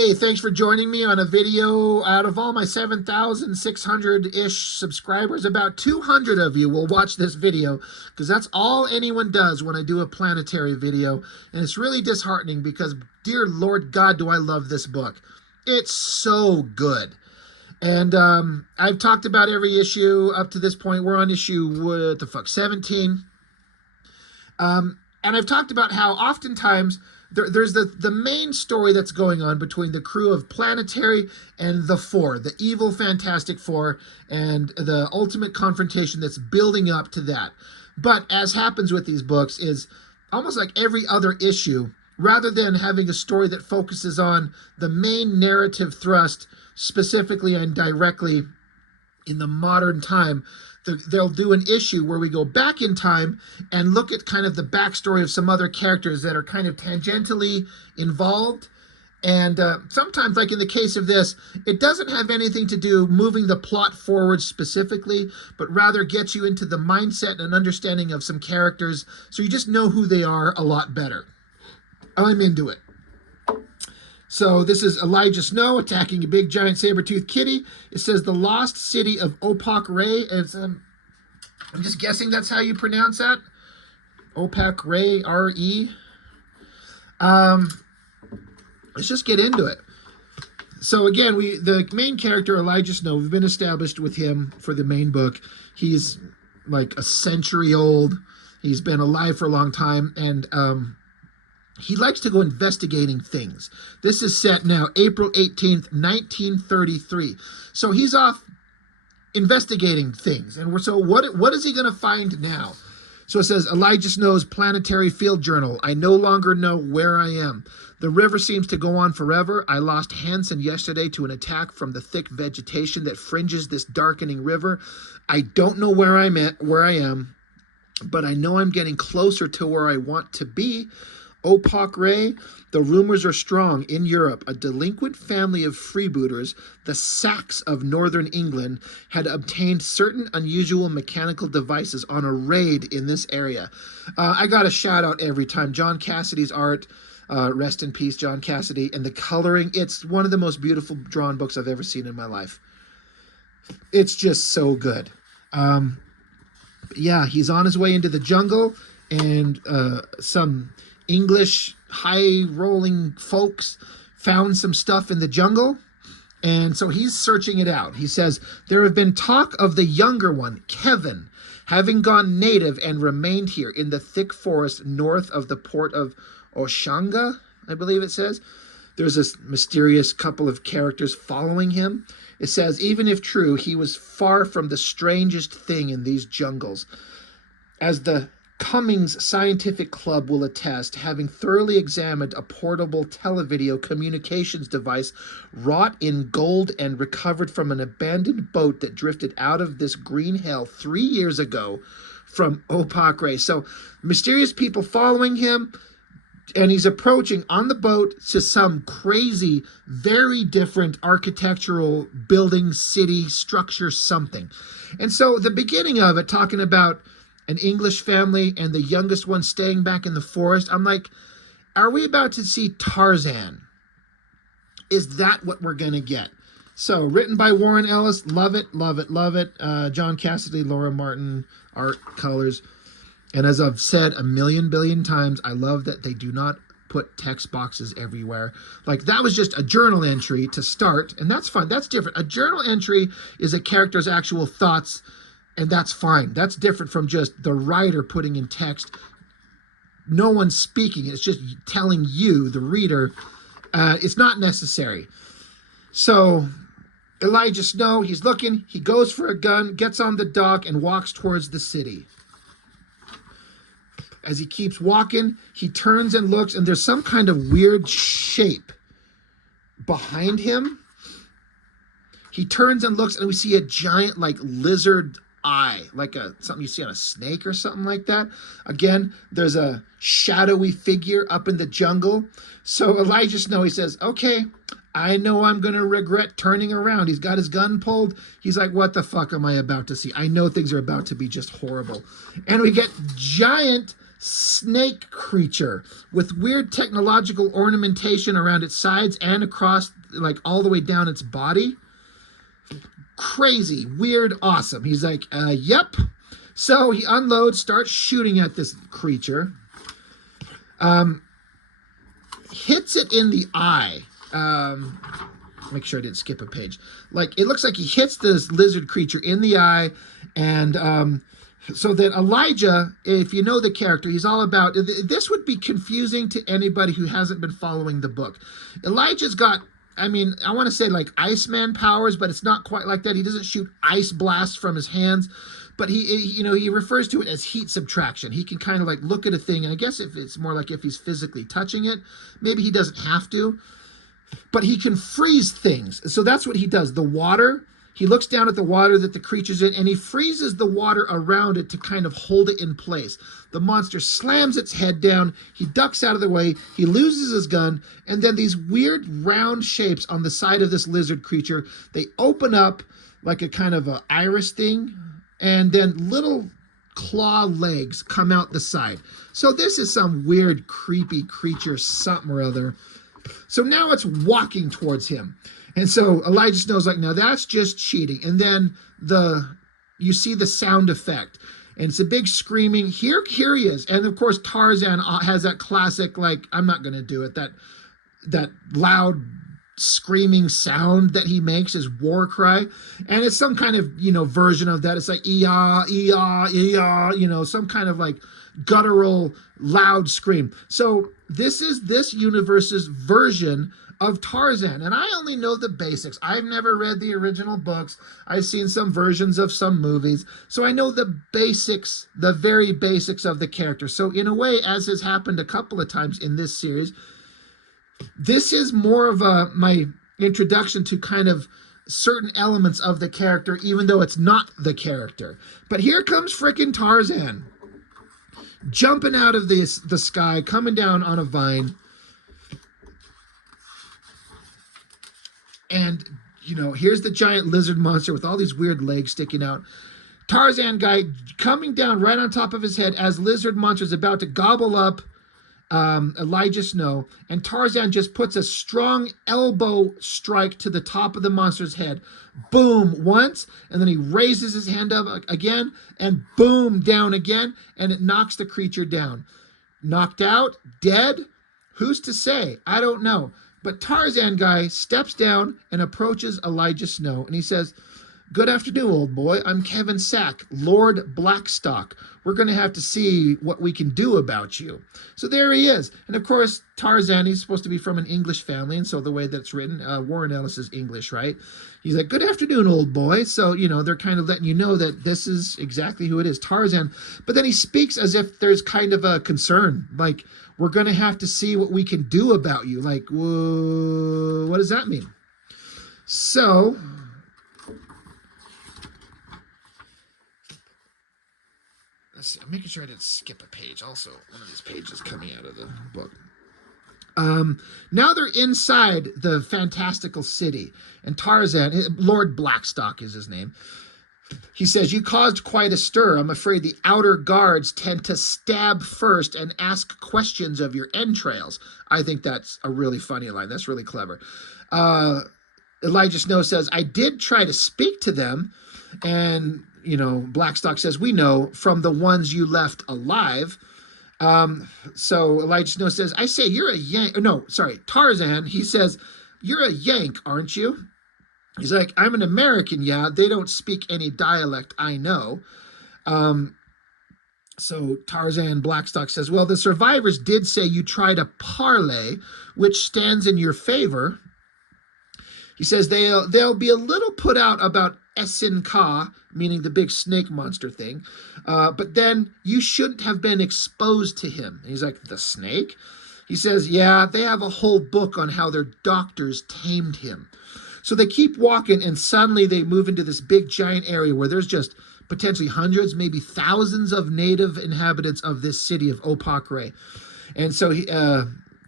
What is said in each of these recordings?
Hey, thanks for joining me on a video. Out of all my 7,600-ish subscribers, about 200 of you will watch this video because that's all anyone does when I do a planetary video. And it's really disheartening because, dear Lord God, do I love this book. It's so good. And I've talked about every issue up to this point. We're on issue, 17. And I've talked about how oftentimes there's the main story that's going on between the crew of Planetary and the Four, the evil Fantastic Four, and the ultimate confrontation that's building up to that. But as happens with these books is almost like every other issue, rather than having a story that focuses on the main narrative thrust specifically and directly in the modern time, they'll do an issue where we go back in time and look at kind of the backstory of some other characters that are kind of tangentially involved. And sometimes, like in the case of this, it doesn't have anything to do moving the plot forward specifically, but rather gets you into the mindset and understanding of some characters so you just know who they are a lot better. I'm into it. So this is Elijah Snow attacking a big giant saber-toothed kitty. It says the lost city of Opak Ray. It's, I'm just guessing that's how you pronounce that. Opak Ray, R-E. Let's just get into it. So again, the main character, Elijah Snow, we've been established with him for the main book. He's like a century old. He's been alive for a long time, and he likes to go investigating things. This is set now April 18th, 1933. So he's off investigating things. And so what is he going to find now? So it says, Elijah Snow's Planetary Field Journal. I no longer know where I am. The river seems to go on forever. I lost Hansen yesterday to an attack from the thick vegetation that fringes this darkening river. I don't know where I am, but I know I'm getting closer to where I want to be. Opak Ray, the rumors are strong in Europe. A delinquent family of freebooters, the Sacks of northern England, had obtained certain unusual mechanical devices on a raid in this area. I got a shout out every time. John Cassidy's art, rest in peace, John Cassidy, and the coloring. It's one of the most beautiful drawn books I've ever seen in my life. It's just so good. Yeah, he's on his way into the jungle, and some English high-rolling folks found some stuff in the jungle, and so he's searching it out. He says, there have been talk of the younger one, Kevin, having gone native and remained here in the thick forest north of the port of Oshanga, I believe it says. There's this mysterious couple of characters following him. It says, even if true, he was far from the strangest thing in these jungles. As the Cummings Scientific Club will attest, having thoroughly examined a portable televideo communications device wrought in gold and recovered from an abandoned boat that drifted out of this green hell 3 years ago from Opak Ray. So mysterious people following him, and he's approaching on the boat to some crazy, very different architectural building, city, structure, something. And so the beginning of it, talking about an English family and the youngest one staying back in the forest, I'm like, are we about to see Tarzan? Is that what we're going to get? So, written by Warren Ellis. Love it, love it, love it. John Cassidy, Laura Martin, art, colors. And as I've said a million billion times, I love that they do not put text boxes everywhere. Like, that was just a journal entry to start, and that's fine. That's different. A journal entry is a character's actual thoughts, and that's fine. That's different from just the writer putting in text. No one's speaking. It's just telling you, the reader, it's not necessary. So Elijah Snow, he's looking, he goes for a gun, gets on the dock, and walks towards the city. As he keeps walking, he turns and looks, and there's some kind of weird shape behind him. He turns and looks, and we see a giant, like, lizard eye, like something you see on a snake or something like that. Again, there's a shadowy figure up in the jungle. So Elijah Snow, he says, okay, I know I'm going to regret turning around. He's got his gun pulled. He's like, what the fuck am I about to see? I know things are about to be just horrible. And we get giant snake creature with weird technological ornamentation around its sides and across, like all the way down its body. Crazy, weird, awesome. He's like, yep. So he unloads, starts shooting at this creature. Hits it in the eye. Make sure I didn't skip a page. Like, it looks like he hits this lizard creature in the eye, and so that Elijah, if you know the character, he's all about, this would be confusing to anybody who hasn't been following the book. Elijah's got, I mean, I want to say like Iceman powers, but it's not quite like that. He doesn't shoot ice blasts from his hands, but he refers to it as heat subtraction. He can kind of like look at a thing, and I guess if it's more like if he's physically touching it, maybe he doesn't have to, but he can freeze things. So that's what he does. The water, he looks down at the water that the creature's in, and he freezes the water around it to kind of hold it in place. The monster slams its head down, he ducks out of the way, he loses his gun, and then these weird round shapes on the side of this lizard creature, they open up like a kind of a iris thing, and then little claw legs come out the side. So this is some weird, creepy creature, something or other. So now it's walking towards him. And so Elijah Snow's like, now that's just cheating. And then you see the sound effect. And it's a big screaming. Here he is. And of course, Tarzan has that classic, like, I'm not going to do it, that loud screaming sound that he makes, his war cry. And it's some kind of, version of that. It's like, ee-ah, ee-ah, ee-ah, some kind of like guttural, loud scream. So this is this universe's version of Tarzan, and I only know the basics. I've never read the original books. I've seen some versions of some movies, so I know the basics, the very basics of the character. So in a way, as has happened a couple of times in this series, this is more of my introduction to kind of certain elements of the character, even though it's not the character. But here comes frickin' Tarzan, jumping out of the sky, coming down on a vine. And, here's the giant lizard monster with all these weird legs sticking out. Tarzan guy coming down right on top of his head as lizard monster is about to gobble up Elijah Snow. And Tarzan just puts a strong elbow strike to the top of the monster's head. Boom, once, and then he raises his hand up again, and boom, down again, and it knocks the creature down. Knocked out, dead? Who's to say? I don't know. But Tarzan guy steps down and approaches Elijah Snow, and he says, "Good afternoon, old boy. I'm Kevin Sack, Lord Blackstock. We're going to have to see what we can do about you." So there he is. And of course, Tarzan, he's supposed to be from an English family, and so the way that's written, Warren Ellis is English, right? He's like, "Good afternoon, old boy." So, they're kind of letting you know that this is exactly who it is, Tarzan. But then he speaks as if there's kind of a concern, like, we're going to have to see what we can do about you. Like, whoa, what does that mean? So let's see, I'm making sure I didn't skip a page. Also, one of these pages coming out of the book. Now they're inside the fantastical city, and Tarzan, Lord Blackstock is his name. He says, "You caused quite a stir. I'm afraid the outer guards tend to stab first and ask questions of your entrails." I think that's a really funny line. That's really clever. Elijah Snow says, "I did try to speak to them," and Blackstock says, "We know from the ones you left alive." So Elijah Snow says, "I say, you're a Yank." No, sorry, Tarzan. He says, "You're a Yank, aren't you?" He's like, "I'm an American, yeah. They don't speak any dialect, I know." So Tarzan Blackstock says, "Well, the survivors did say you tried a parley, which stands in your favor." He says they'll be a little put out about Esin Ka, meaning the big snake monster thing, but then you shouldn't have been exposed to him. And he's like, "The snake?" He says, "Yeah, they have a whole book on how their doctors tamed him." So they keep walking, and suddenly they move into this big giant area where there's just potentially hundreds, maybe thousands of native inhabitants of this city of Opakre. And so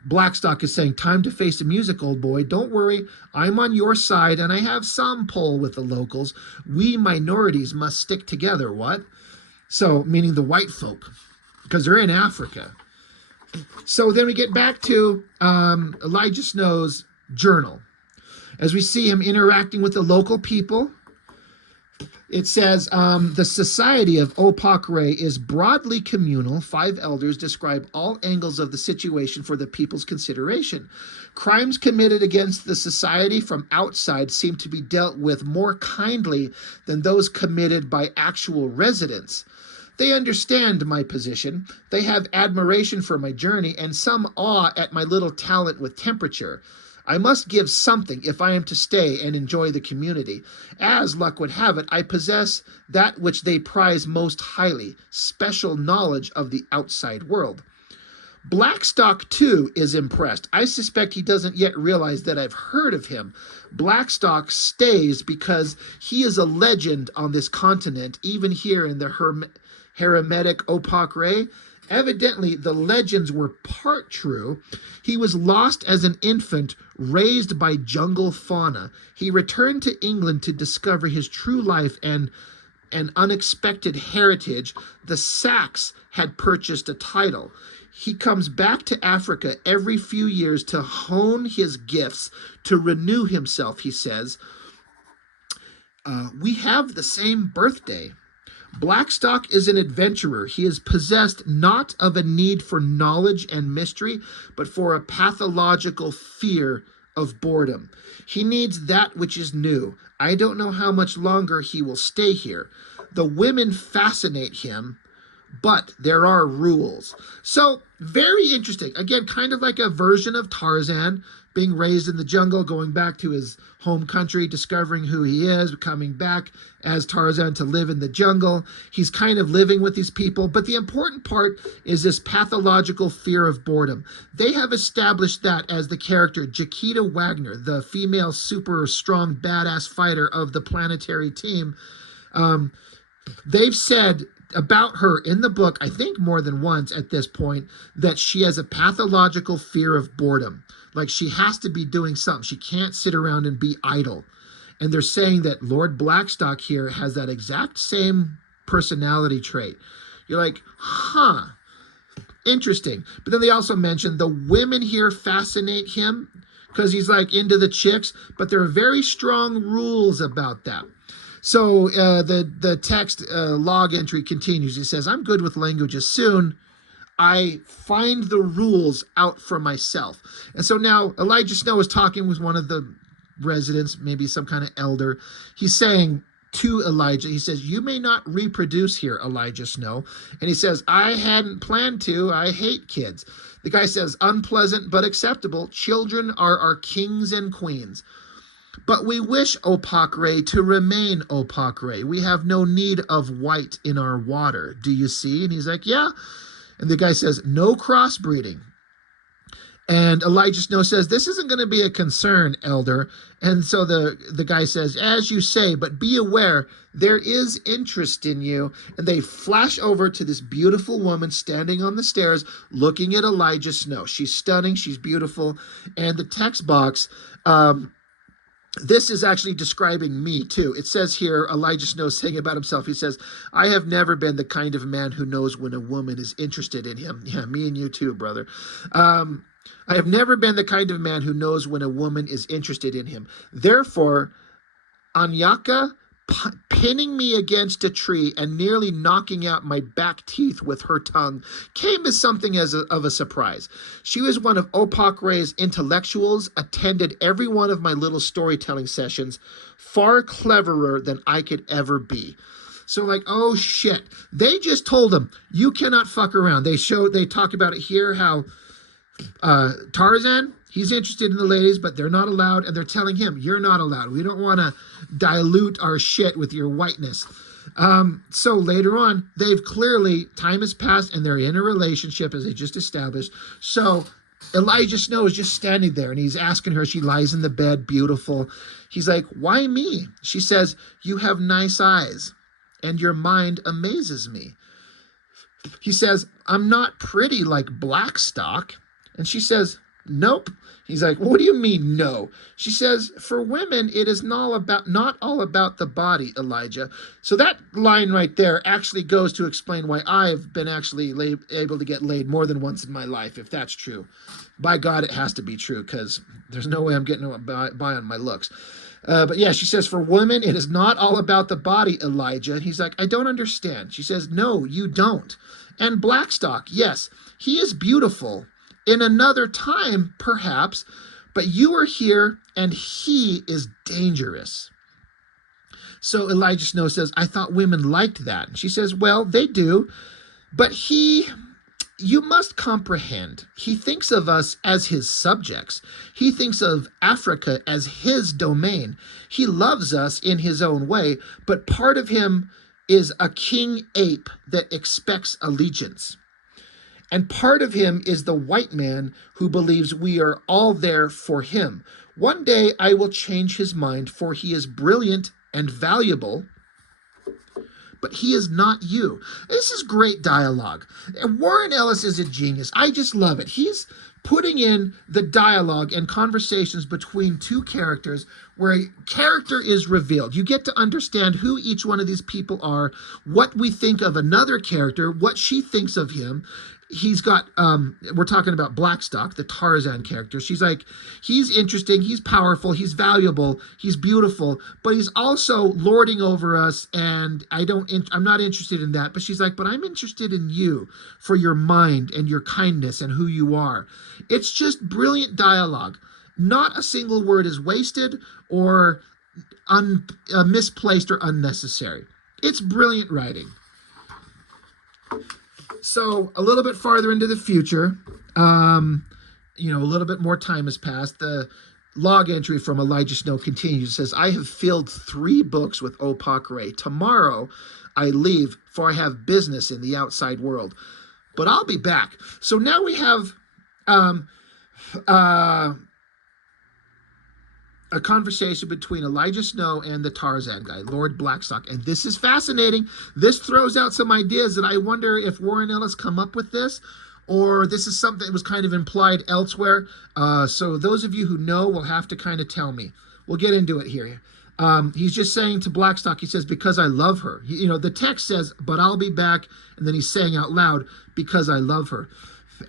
Blackstock is saying, "Time to face the music, old boy. Don't worry, I'm on your side, and I have some pull with the locals. We minorities must stick together, what?" So, meaning the white folk. because they're in Africa. So then we get back to Elijah Snow's journal. As we see him interacting with the local people, it says the society of Opakre is broadly communal. 5 elders describe all angles of the situation for the people's consideration. Crimes committed against the society from outside seem to be dealt with more kindly than those committed by actual residents. They understand my position. They have admiration for my journey and some awe at my little talent with temperature. I must give something if I am to stay and enjoy the community. As luck would have it, I possess that which they prize most highly, special knowledge of the outside world. Blackstock, too, is impressed. I suspect he doesn't yet realize that I've heard of him. Blackstock stays because he is a legend on this continent, even here in the Hermetic Opakre. Evidently, the legends were part true. He was lost as an infant, raised by jungle fauna. He returned to England to discover his true life and an unexpected heritage. The Sacs had purchased a title. He comes back to Africa every few years to hone his gifts, to renew himself, he says. We have the same birthday. Blackstock is an adventurer. He is possessed not of a need for knowledge and mystery, but for a pathological fear of boredom. He needs that which is new. I don't know how much longer he will stay here. The women fascinate him, but there are rules. So, very interesting. Again, kind of like a version of Tarzan, being raised in the jungle, going back to his home country, discovering who he is, coming back as Tarzan to live in the jungle. He's kind of living with these people. But the important part is this pathological fear of boredom. They have established that as the character Chiquita Wagner, the female super strong badass fighter of the Planetary team. They've said about her in the book, I think more than once at this point, that she has a pathological fear of boredom. Like she has to be doing something. She can't sit around and be idle. And they're saying that Lord Blackstock here has that exact same personality trait. You're like, huh, interesting. But then they also mention the women here fascinate him because he's like into the chicks, but there are very strong rules about that. So the text log entry continues. It says, I'm good with languages. Soon I find the rules out for myself. And so now Elijah Snow is talking with one of the residents, maybe some kind of elder. He's saying to Elijah, he says, you may not reproduce here, Elijah Snow. And he says, I hadn't planned to. I hate kids. The guy says, unpleasant but acceptable. Children are our kings and queens. But we wish Opakre to remain Opakre. We have no need of white in our water. Do you see? And he's like, yeah. And the guy says, no crossbreeding. And Elijah Snow says, this isn't going to be a concern, elder. And so the guy says, as you say, but be aware, there is interest in you. And they flash over to this beautiful woman standing on the stairs looking at Elijah Snow. She's stunning. She's beautiful. And the text box, this is actually describing me, too. It says here, Elijah Snow saying about himself, he says, I have never been the kind of man who knows when a woman is interested in him. Yeah, me and you too, brother. I have never been the kind of man who knows when a woman is interested in him. Therefore, Anyaka pinning me against a tree and nearly knocking out my back teeth with her tongue came as something of a surprise. She was one of Opakre's intellectuals, attended every one of my little storytelling sessions, far cleverer than I could ever be. So like, oh shit. They just told him, you cannot fuck around. They talk about it here, how Tarzan, he's interested in the ladies, but they're not allowed, and they're telling him, you're not allowed. We don't want to dilute our shit with your whiteness. So later on, time has passed, and they're in a relationship, as they just established. So Elijah Snow is just standing there, and he's asking her, she lies in the bed, beautiful. He's like, why me? She says, you have nice eyes, and your mind amazes me. He says, I'm not pretty like Blackstock. And she says, nope. He's like, what do you mean, no? She says, for women, it is not all about the body, Elijah. So that line right there actually goes to explain why I've been actually able to get laid more than once in my life, if that's true. By God, it has to be true, because there's no way I'm getting by on my looks. But yeah, she says, for women, it is not all about the body, Elijah. And he's like, I don't understand. She says, no, you don't. And Blackstock, yes, he is beautiful. In another time, perhaps, but you are here and he is dangerous. So Elijah Snow says, I thought women liked that. And she says, well, they do, but you must comprehend, he thinks of us as his subjects. He thinks of Africa as his domain. He loves us in his own way, but part of him is a king ape that expects allegiance. And part of him is the white man who believes we are all there for him. One day I will change his mind, for he is brilliant and valuable, but he is not you. This is great dialogue. Warren Ellis is a genius. I just love it. He's putting in the dialogue and conversations between two characters where a character is revealed. You get to understand who each one of these people are, what we think of another character, what she thinks of him. He's got, we're talking about Blackstock, the Tarzan character. She's like, he's interesting, he's powerful, he's valuable, he's beautiful, but he's also lording over us, and I'm not interested in that. But she's like, but I'm interested in you for your mind and your kindness and who you are. It's just brilliant dialogue. Not a single word is wasted or misplaced or unnecessary. It's brilliant writing. So a little bit farther into the future, a little bit more time has passed. The log entry from Elijah Snow continues. It says, I have filled 3 books with Opak Ray. Tomorrow I leave, for I have business in the outside world. But I'll be back. So now we have a conversation between Elijah Snow and the Tarzan guy, Lord Blackstock. And this is fascinating. This throws out some ideas that I wonder if Warren Ellis come up with this, or this is something that was kind of implied elsewhere. So those of you who know will have to kind of tell me. We'll get into it here. He's just saying to Blackstock, he says, because I love her. The text says, but I'll be back. And then he's saying out loud, because I love her.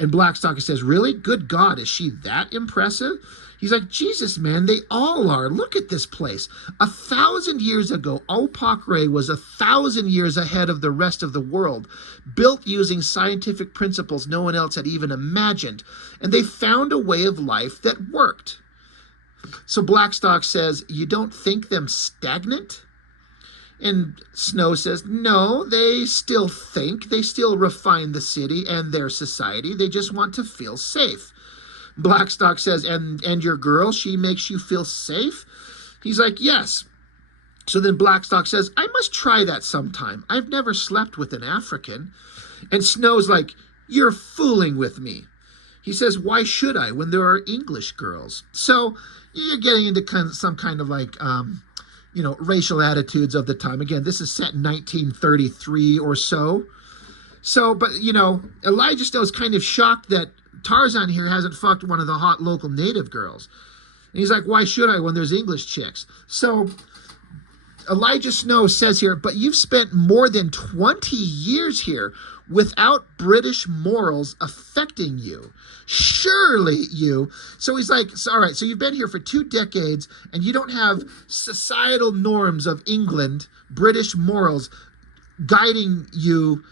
And Blackstock says, really? Good God, is she that impressive? He's like, Jesus, man, they all are. Look at this place. 1,000 years ago, Opak Ray was 1,000 years ahead of the rest of the world, built using scientific principles no one else had even imagined. And they found a way of life that worked. So Blackstock says, you don't think them stagnant? And Snow says, no, they still think. They still refine the city and their society. They just want to feel safe. Blackstock says, and your girl, she makes you feel safe? He's like, yes. So then Blackstock says, I must try that sometime. I've never slept with an African. And Snow's like, you're fooling with me. He says, why should I when there are English girls? So you're getting into some kind of like, racial attitudes of the time. Again, this is set in 1933 or so. So, but, Elijah Snow's kind of shocked that Tarzan here hasn't fucked one of the hot local native girls. And he's like, why should I when there's English chicks? So Elijah Snow says here, but you've spent more than 20 years here without British morals affecting you. Surely you. So he's like, all right, so you've been here for 2 decades and you don't have societal norms of England, British morals guiding you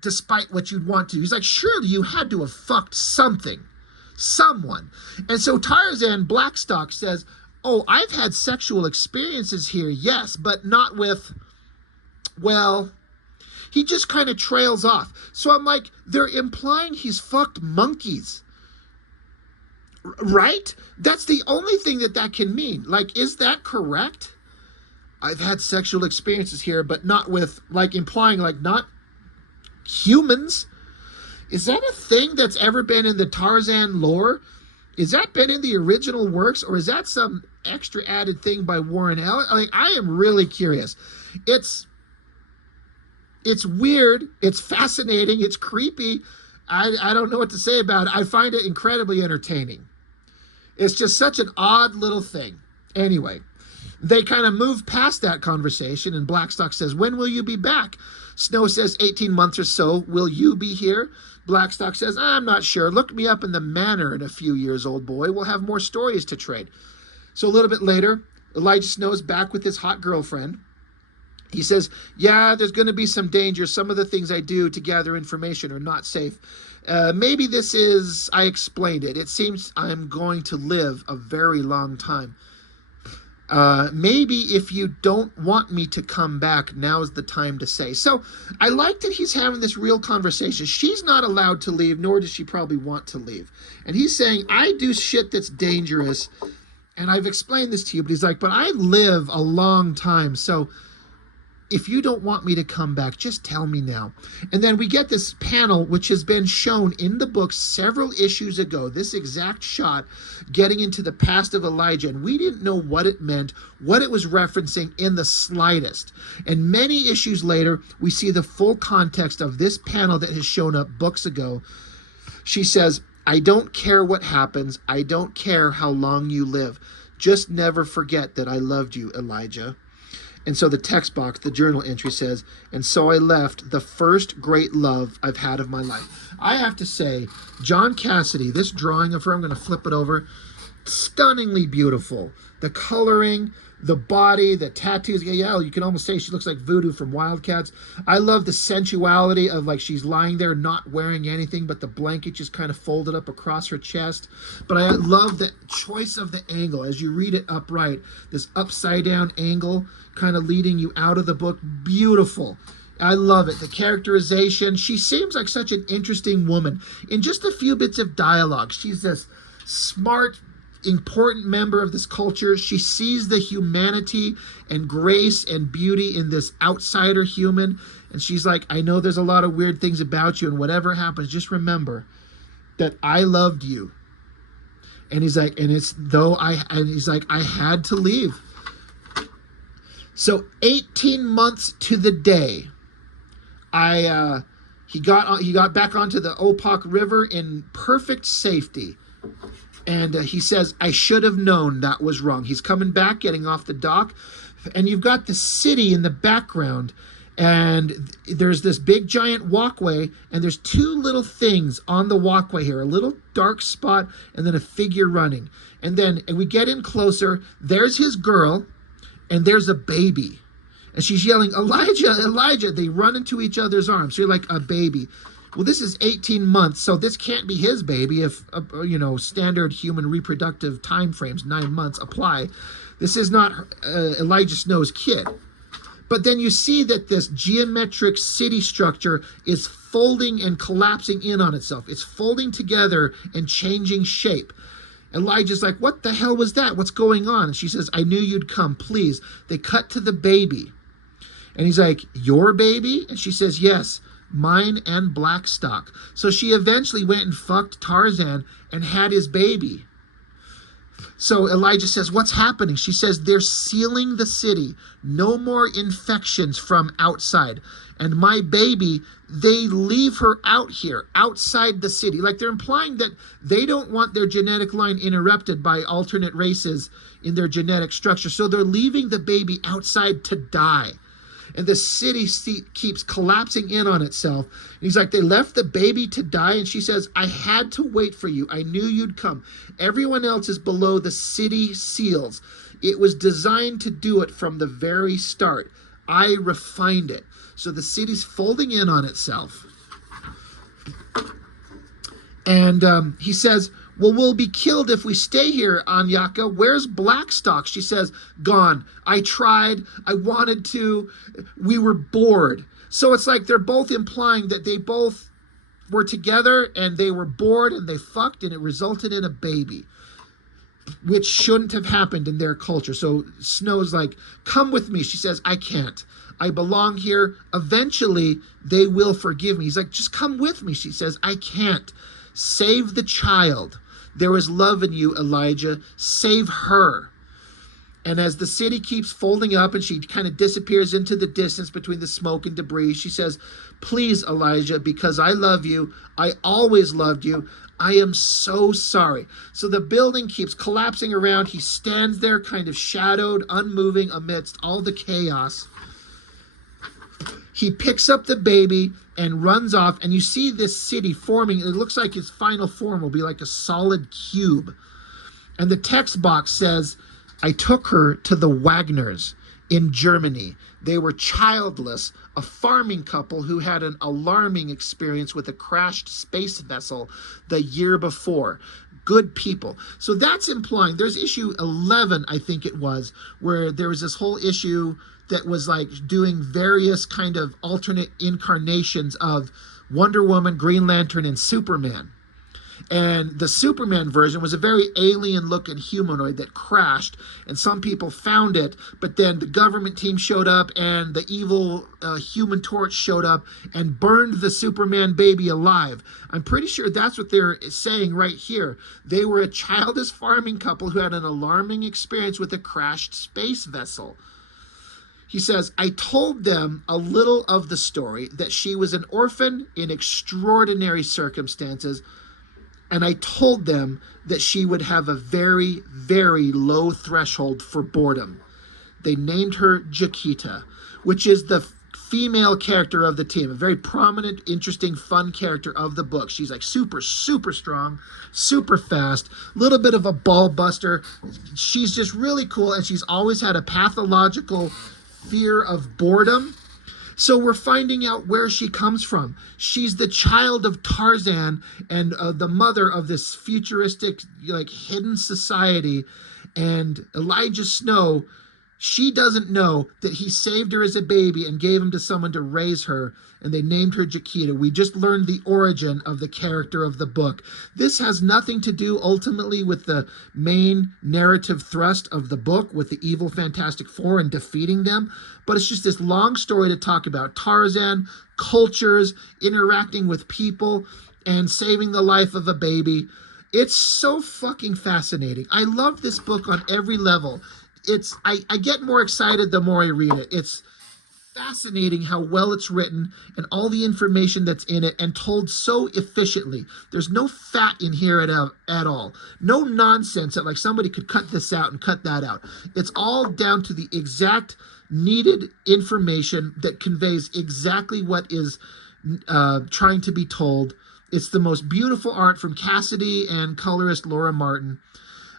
despite what you'd want to. He's like, surely you had to have fucked someone. And so Tarzan Blackstock says, oh, I've had sexual experiences here, yes, but not with, well, he just kind of trails off. So I'm like, they're implying he's fucked monkeys, right? That's the only thing that can mean. Like, is that correct? I've had sexual experiences here, but not with, like, implying, like, not humans. Is that a thing that's ever been in the Tarzan lore? Is that been in the original works, or is that some extra added thing by Warren Ellis? Like, I am really curious. It's weird, it's fascinating, it's creepy, I don't know what to say about it. I find it incredibly entertaining. It's just such an odd little thing. Anyway, they kind of move past that conversation, and Blackstock says, when will you be back? Snow says, 18 months or so. Will you be here? Blackstock says, I'm not sure. Look me up in the manor in a few years, old boy. We'll have more stories to trade. So a little bit later, Elijah Snow's back with his hot girlfriend. He says, yeah, there's going to be some danger. Some of the things I do to gather information are not safe. Maybe this is, I explained it. It seems I'm going to live a very long time. Maybe if you don't want me to come back, now's the time to say. So I like that he's having this real conversation. She's not allowed to leave, nor does she probably want to leave. And he's saying, I do shit that's dangerous. And I've explained this to you, but he's like, but I live a long time. So if you don't want me to come back, just tell me now. And then we get this panel, which has been shown in the book several issues ago, this exact shot getting into the past of Elijah. And we didn't know what it meant, what it was referencing in the slightest. And many issues later, we see the full context of this panel that has shown up books ago. She says, I don't care what happens. I don't care how long you live. Just never forget that I loved you, Elijah. And so the text box, the journal entry says, and so I left the first great love I've had of my life. I have to say, John Cassidy, this drawing of her, I'm going to flip it over, stunningly beautiful. The coloring, the body, the tattoos. Yeah, you can almost say she looks like Voodoo from Wildcats. I love the sensuality of like she's lying there not wearing anything, but the blanket just kind of folded up across her chest. But I love the choice of the angle as you read it upright. This upside down angle kind of leading you out of the book. Beautiful. I love it. The characterization. She seems like such an interesting woman. In just a few bits of dialogue, she's this smart, important member of this culture. She sees the humanity and grace and beauty in this outsider human. And she's like, I know there's a lot of weird things about you, and whatever happens, just remember that I loved you. And he's like, and he's like, I had to leave. So 18 months to the day, he got back onto the Opak River in perfect safety. And he says, I should have known that was wrong. He's coming back, getting off the dock. And you've got the city in the background. And there's this big giant walkway. And there's two little things on the walkway here. A little dark spot and then a figure running. And we get in closer. There's his girl. And there's a baby. And she's yelling, Elijah, Elijah. They run into each other's arms. So you're like, a baby. Well, this is 18 months, so this can't be his baby if, standard human reproductive time frames, 9 months, apply. This is not Elijah Snow's kid. But then you see that this geometric city structure is folding and collapsing in on itself. It's folding together and changing shape. Elijah's like, what the hell was that? What's going on? And she says, I knew you'd come, please. They cut to the baby. And he's like, your baby? And she says, yes. Mine and Blackstock. So she eventually went and fucked Tarzan and had his baby. So Elijah says, what's happening? She says, they're sealing the city. No more infections from outside. And my baby, they leave her out here, outside the city. Like they're implying that they don't want their genetic line interrupted by alternate races in their genetic structure. So they're leaving the baby outside to die. And the city keeps collapsing in on itself. And he's like, they left the baby to die. And she says, I had to wait for you. I knew you'd come. Everyone else is below the city seals. It was designed to do it from the very start. I refined it. So the city's folding in on itself. And he says, well, we'll be killed if we stay here, Anyaka. Where's Blackstock? She says, gone. I tried. I wanted to. We were bored. So it's like they're both implying that they both were together and they were bored and they fucked and it resulted in a baby, which shouldn't have happened in their culture. So Snow's like, come with me. She says, I can't. I belong here. Eventually, they will forgive me. He's like, just come with me. She says, I can't. Save the child. There is love in you, Elijah. Save her. And as the city keeps folding up and she kind of disappears into the distance between the smoke and debris, she says, "Please, Elijah, because I love you. I always loved you. I am so sorry." So the building keeps collapsing around. He stands there kind of shadowed, unmoving amidst all the chaos. He picks up the baby and runs off, and you see this city forming. It looks like its final form will be like a solid cube. And the text box says, "I took her to the Wagners in Germany. They were childless, a farming couple who had an alarming experience with a crashed space vessel the year before. Good people." So that's implying, there's issue 11, I think it was, where there was this whole issue that was like doing various kind of alternate incarnations of Wonder Woman, Green Lantern, and Superman. And the Superman version was a very alien-looking humanoid that crashed, and some people found it, but then the government team showed up, and the evil Human Torch showed up and burned the Superman baby alive. I'm pretty sure that's what they're saying right here. They were a childless farming couple who had an alarming experience with a crashed space vessel. He says, "I told them a little of the story, that she was an orphan in extraordinary circumstances, and I told them that she would have a very, very low threshold for boredom. They named her Jaquita, which is the female character of the team, a very prominent, interesting, fun character of the book. She's like super, super strong, super fast, little bit of a ball buster. She's just really cool, and she's always had a pathological fear of boredom. So we're finding out where she comes from. She's the child of Tarzan and the mother of this futuristic, like, hidden society. And Elijah Snow, she doesn't know that he saved her as a baby and gave him to someone to raise her, and they named her Jaquita. We just learned the origin of the character of the book. This has nothing to do ultimately with the main narrative thrust of the book, with the evil Fantastic Four and defeating them, but it's just this long story to talk about Tarzan, cultures, interacting with people, and saving the life of a baby. It's so fucking fascinating. I love this book on every level. I get more excited the more I read it. It's fascinating how well it's written and all the information that's in it, and told so efficiently. There's no fat in here at all. No nonsense that like somebody could cut this out and cut that out. It's all down to the exact needed information that conveys exactly what is trying to be told. It's the most beautiful art from Cassidy and colorist Laura Martin.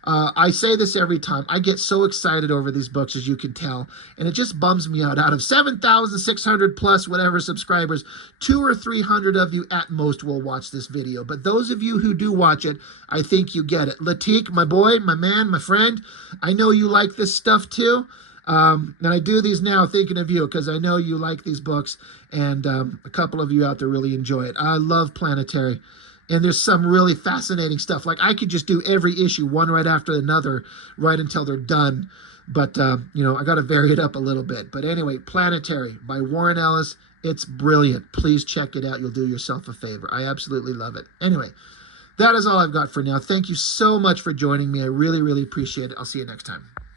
I say this every time. I get so excited over these books, as you can tell, and it just bums me out. Out of 7,600 plus whatever subscribers, 200 or 300 of you at most will watch this video. But those of you who do watch it, I think you get it. Latik, my boy, my man, my friend, I know you like this stuff too. And I do these now thinking of you, because I know you like these books, and a couple of you out there really enjoy it. I love Planetary. And there's some really fascinating stuff. Like, I could just do every issue one right after another right until they're done. But, you know, I got to vary it up a little bit. But anyway, Planetary by Warren Ellis. It's brilliant. Please check it out. You'll do yourself a favor. I absolutely love it. Anyway, that is all I've got for now. Thank you so much for joining me. I really, really appreciate it. I'll see you next time.